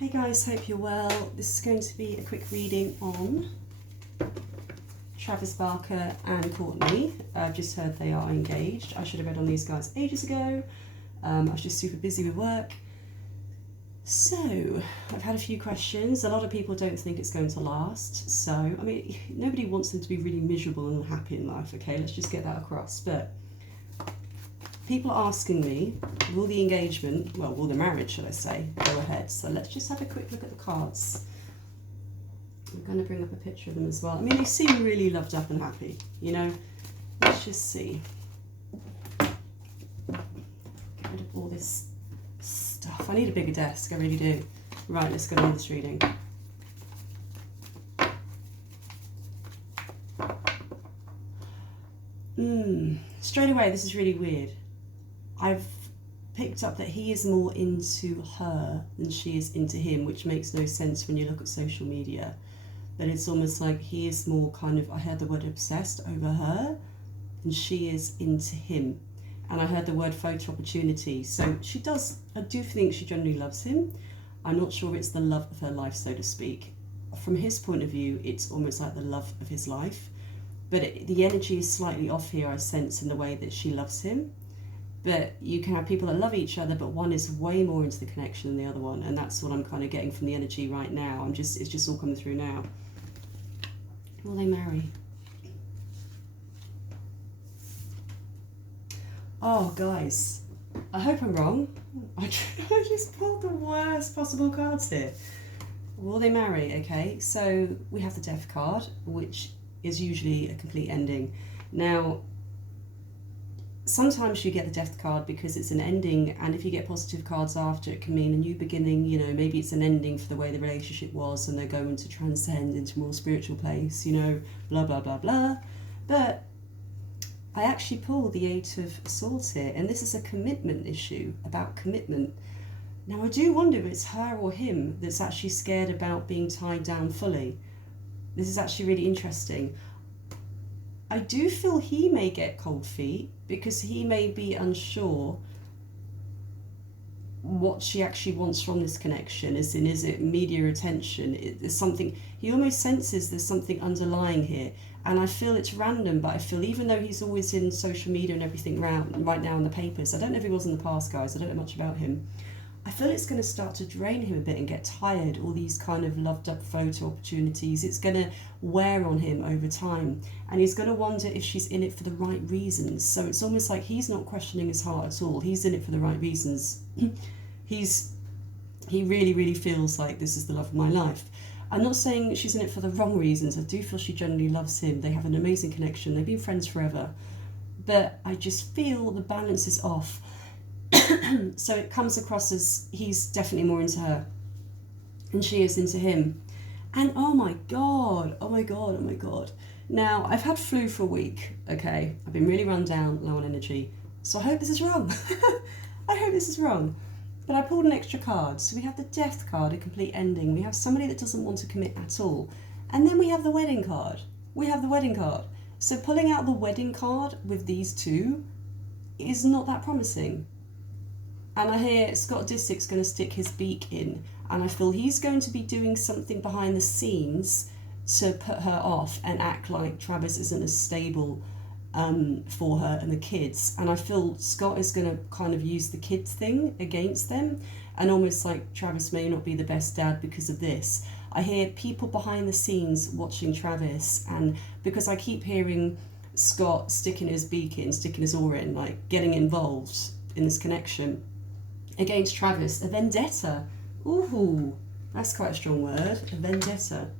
Hey guys, hope you're well. This is going to be a quick reading on Travis Barker and Courtney. I've just heard they are engaged. I should have read on these guys ages ago. I was just super busy with work. So, I've had a few questions. A lot of people don't think it's going to last. So, I mean, nobody wants them to be really miserable and unhappy in life, okay? Let's just get that across. But people are asking me, will the engagement, well, will the marriage, should I say, go ahead? So let's just have a quick look at the cards. I'm going to bring up a picture of them as well. I mean, they seem really loved up and happy, you know? Let's just see. Get rid of all this stuff. I need a bigger desk, I really do. Right, let's go on with this reading. Straight away, this is really weird. I've picked up that he is more into her than she is into him, which makes no sense when you look at social media. But it's almost like he is more kind of, I heard the word obsessed over her, and she is into him. And I heard the word photo opportunity. So she does, I do think she generally loves him. I'm not sure it's the love of her life, so to speak. From his point of view, it's almost like the love of his life. But the energy is slightly off here, I sense, in the way that she loves him. But you can have people that love each other, but one is way more into the connection than the other one. And that's what I'm kind of getting from the energy right now. It's just all coming through now. Will they marry? Oh, guys, I hope I'm wrong. I just pulled the worst possible cards here. Will they marry? Okay, so we have the Death card, which is usually a complete ending. Now, sometimes you get the Death card because it's an ending, and if you get positive cards after, it can mean a new beginning. You know, maybe it's an ending for the way the relationship was and they're going to transcend into a more spiritual place, you know, blah, blah, blah, blah. But I actually pulled the Eight of Swords here, and this is a commitment issue, about commitment. Now, I do wonder if it's her or him that's actually scared about being tied down fully. This is actually really interesting. I do feel he may get cold feet because he may be unsure what she actually wants from this connection. As in, is it media attention? There's something, he almost senses there's something underlying here. And I feel it's random, but I feel even though he's always in social media and everything right now in the papers, I don't know if he was in the past, guys, I don't know much about him. I feel it's going to start to drain him a bit and get tired, all these kind of loved up photo opportunities. It's going to wear on him over time. And he's going to wonder if she's in it for the right reasons. So it's almost like he's not questioning his heart at all. He's in it for the right reasons. He really, really feels like this is the love of my life. I'm not saying she's in it for the wrong reasons. I do feel she generally loves him. They have an amazing connection. They've been friends forever. But I just feel the balance is off. So it comes across as he's definitely more into her and she is into him. And oh my god. Now, I've had flu for a week, okay? I've been really run down, low on energy. So I hope this is wrong. I hope this is wrong. But I pulled an extra card. So we have the Death card, a complete ending. We have somebody that doesn't want to commit at all. And then we have the Wedding card. So pulling out the Wedding card with these two is not that promising. And I hear Scott Disick's going to stick his beak in, and I feel he's going to be doing something behind the scenes to put her off and act like Travis isn't as stable for her and the kids. And I feel Scott is going to kind of use the kids thing against them, and almost like Travis may not be the best dad because of this. I hear people behind the scenes watching Travis, and because I keep hearing Scott sticking his beak in, sticking his oar in, like getting involved in this connection against Travis, a vendetta. Ooh, that's quite a strong word, a vendetta.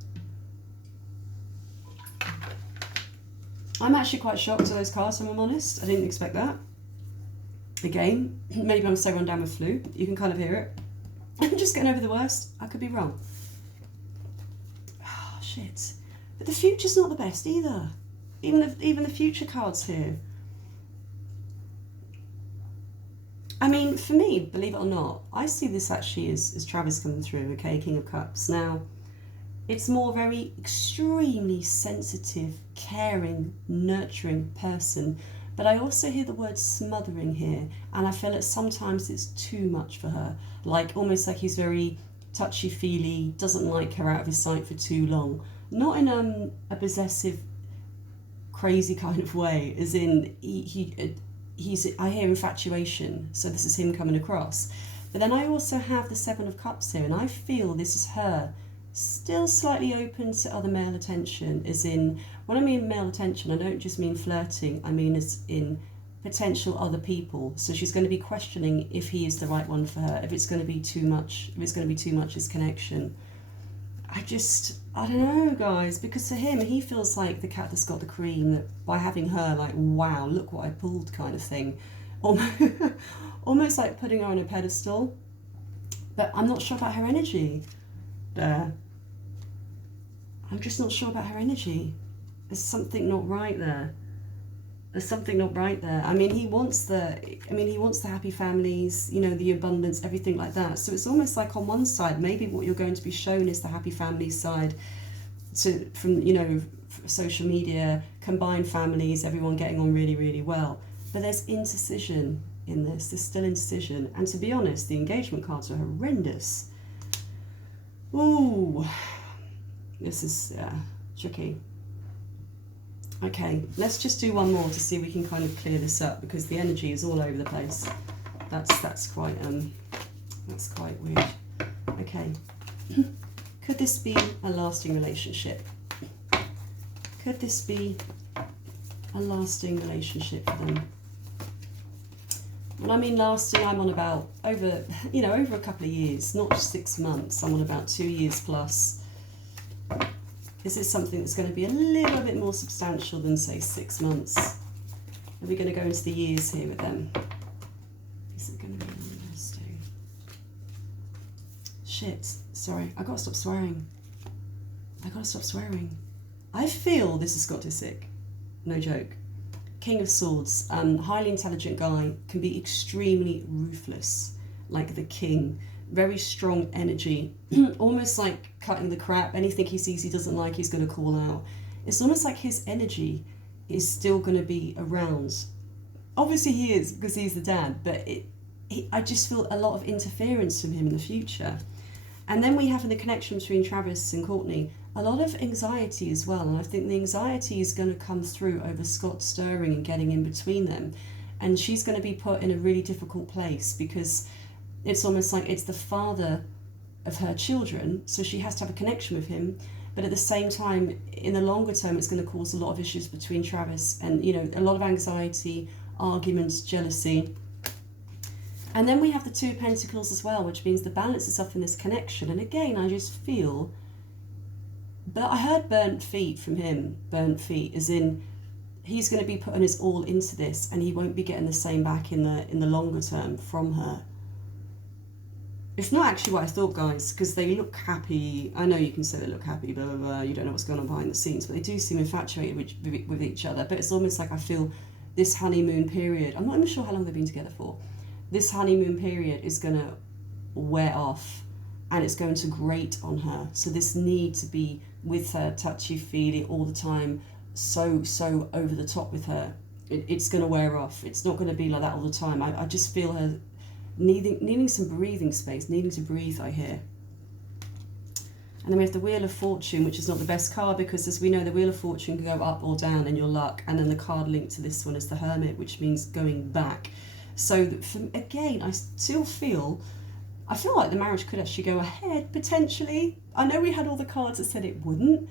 I'm actually quite shocked at those cards, if I'm honest. I didn't expect that. Again, maybe I'm so run down with flu. You can kind of hear it. I'm just getting over the worst. I could be wrong. Oh, shit. But the future's not the best either. Even the future cards here. I mean, for me, believe it or not, I see this actually as Travis coming through, okay, King of Cups. Now, it's more very extremely sensitive, caring, nurturing person. But I also hear the word smothering here, and I feel that sometimes it's too much for her. Like, almost like he's very touchy-feely, doesn't like her out of his sight for too long. Not in a possessive, crazy kind of way, as in he's I hear infatuation, so this is him coming across. But then I also have the Seven of Cups here, and I feel this is her still slightly open to other male attention, as in, when I mean male attention, I don't just mean flirting, I mean as in potential other people. So she's going to be questioning if he is the right one for her, if it's going to be too much, his connection. I don't know, guys, because for him, he feels like the cat that's got the cream, that by having her, like, wow, look what I pulled kind of thing. Almost like putting her on a pedestal. But I'm not sure about her energy there. I'm just not sure about her energy. There's something not right there. There's something not right there. I mean, he wants the happy families, you know, the abundance, everything like that. So it's almost like on one side, maybe what you're going to be shown is the happy family side, from, you know, social media, combined families, everyone getting on really, really well. But there's indecision in this. There's still indecision. And to be honest, the engagement cards are horrendous. Ooh, this is tricky. Okay, let's just do one more to see if we can kind of clear this up, because the energy is all over the place. That's quite weird. Okay, could this be a lasting relationship? Could this be a lasting relationship for them? When I mean lasting, I'm on about over a couple of years, not just 6 months. I'm on about 2 years plus. Is it something that's going to be a little bit more substantial than, say, 6 months? Are we going to go into the years here with them? Is it going to be interesting? Shit, sorry, I got to stop swearing. I feel this is Scottish, no joke. King of Swords, highly intelligent guy, can be extremely ruthless, like the king. Very strong energy, almost like cutting the crap. Anything he sees he doesn't like, he's going to call out. It's almost like his energy is still going to be around. Obviously he is, because he's the dad, but I just feel a lot of interference from him in the future. And then we have in the connection between Travis and Courtney, a lot of anxiety as well. And I think the anxiety is going to come through over Scott stirring and getting in between them. And she's going to be put in a really difficult place, because it's almost like it's the father of her children, so she has to have a connection with him. But at the same time, in the longer term, it's going to cause a lot of issues between Travis and, you know, a lot of anxiety, arguments, jealousy. And then we have the Two of Pentacles as well, which means the balance is off in this connection. And again, I just feel, but I heard burnt feet from him, burnt feet, as in he's going to be putting his all into this, and he won't be getting the same back in the longer term from her. It's not actually what I thought, guys, because they look happy. I know you can say they look happy, blah, blah, blah. You don't know what's going on behind the scenes, but they do seem infatuated with each other. But it's almost like I feel this honeymoon period, I'm not even sure how long they've been together for. This honeymoon period is going to wear off, and it's going to grate on her. So this need to be with her, touchy-feely all the time, so over the top with her, it's going to wear off. It's not going to be like that all the time. I just feel her needing some breathing space, needing to breathe, I hear. And then we have the Wheel of Fortune, which is not the best card, because as we know, the Wheel of Fortune can go up or down in your luck. And then the card linked to this one is the Hermit, which means going back. So again, I feel like the marriage could actually go ahead, potentially. I know we had all the cards that said it wouldn't,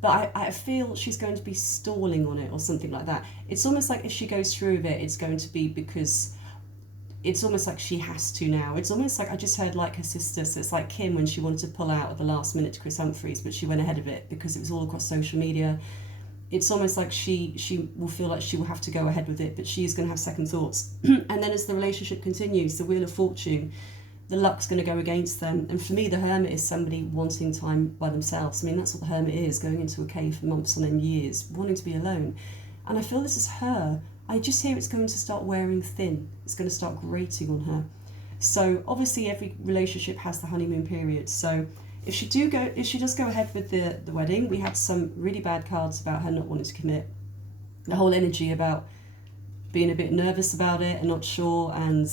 but I feel she's going to be stalling on it or something like that. It's almost like if she goes through with it, it's going to be because it's almost like she has to now. It's almost like I just heard like her sister, so it's like Kim when she wanted to pull out at the last minute to Chris Humphries, but she went ahead of it because it was all across social media. It's almost like she will feel like she will have to go ahead with it, but she is going to have second thoughts. And then as the relationship continues, the Wheel of Fortune, the luck's going to go against them. And for me, the Hermit is somebody wanting time by themselves. I mean, that's what the Hermit is, going into a cave for months on end, years, wanting to be alone. And I feel this is her. I just hear it's going to start wearing thin. It's going to start grating on her. So obviously every relationship has the honeymoon period. So if she does go ahead with the wedding, we had some really bad cards about her not wanting to commit. The whole energy about being a bit nervous about it and not sure, and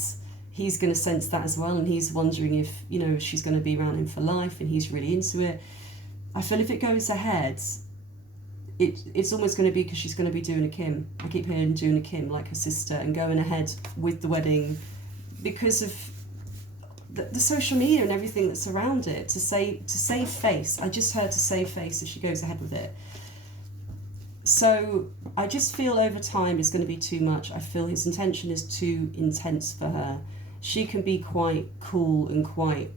he's going to sense that as well, and he's wondering if, you know, she's going to be around him for life, and he's really into it. I feel if it goes ahead, it's almost going to be because she's going to be doing a Kim. I keep hearing doing a Kim, like her sister, and going ahead with the wedding because of the social media and everything that's around it. To save face. I just heard to save face if she goes ahead with it. So I just feel over time it's going to be too much. I feel his intention is too intense for her. She can be quite cool and quite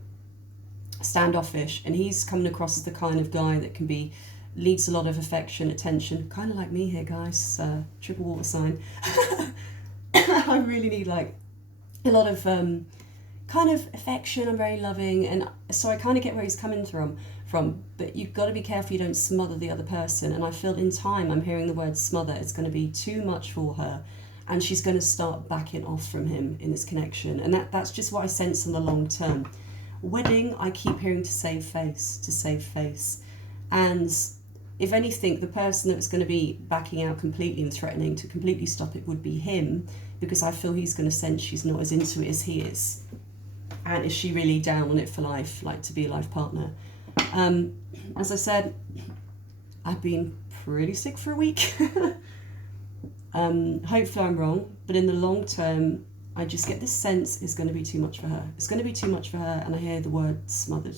standoffish, and he's coming across as the kind of guy that can be, leads a lot of affection, attention, kind of like me here, guys, triple water sign. I really need like a lot of kind of affection. I'm very loving, and so I kind of get where he's coming from, but you've got to be careful you don't smother the other person. And I feel in time, I'm hearing the word smother, it's going to be too much for her, and she's going to start backing off from him in this connection, and that's just what I sense in the long term. Wedding, I keep hearing to save face, and if anything, the person that's going to be backing out completely and threatening to completely stop it would be him, because I feel he's going to sense she's not as into it as he is. And is she really down on it for life, like to be a life partner? As I said, I've been pretty sick for a week. Hopefully I'm wrong, but in the long term, I just get this sense it's going to be too much for her. It's going to be too much for her, and I hear the word smothered.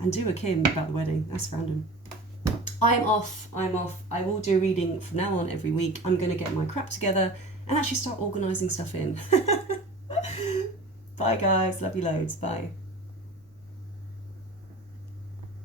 And do a Kim about the wedding. That's random. I'm off. I will do a reading from now on every week. I'm going to get my crap together and actually start organising stuff in. Bye guys. Love you loads. Bye.